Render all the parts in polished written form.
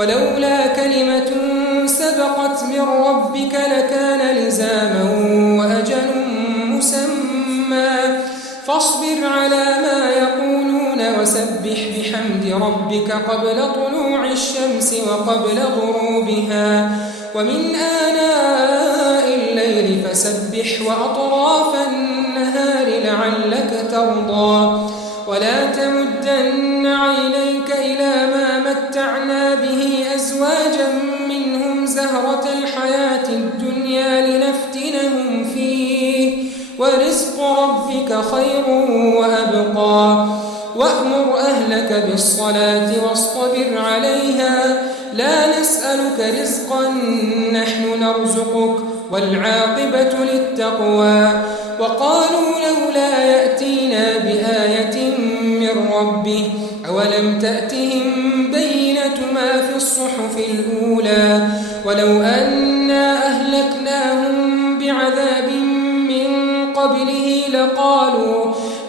ولولا كلمة سبقت من ربك لكان لزاما وأجل مسمى فاصبر على ما يقولون وسبح بحمد ربك قبل طلوع الشمس وقبل غروبها ومن آناء الليل فسبح وأطراف النهار لعلك ترضى ولا تمدن عينيك إلى ما متعنا به أزواجا منهم زهرة الحياة الدنيا لنفتنهم فيه ورزق ربك خير وأبقى وأمر أهلك بالصلاة واصطبر عليها لا نسألك رزقا نحن نرزقك والعاقبة للتقوى وقالوا لولا يأتينا بآية من ربه أولم تأتهم بينة ما في الصحف الأولى ولو أنا أهلكناهم بعذاب من قبله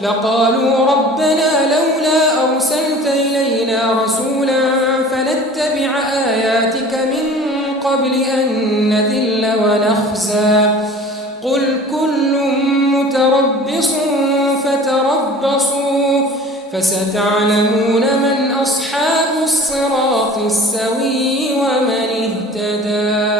لقالوا ربنا لولا أرسلت إلينا رسولا فنتبع آياتك من قبل أن نذل ونخزى قل كل متربص فتربصوا فستعلمون من أصحاب الصراط السوي ومن اهتدى.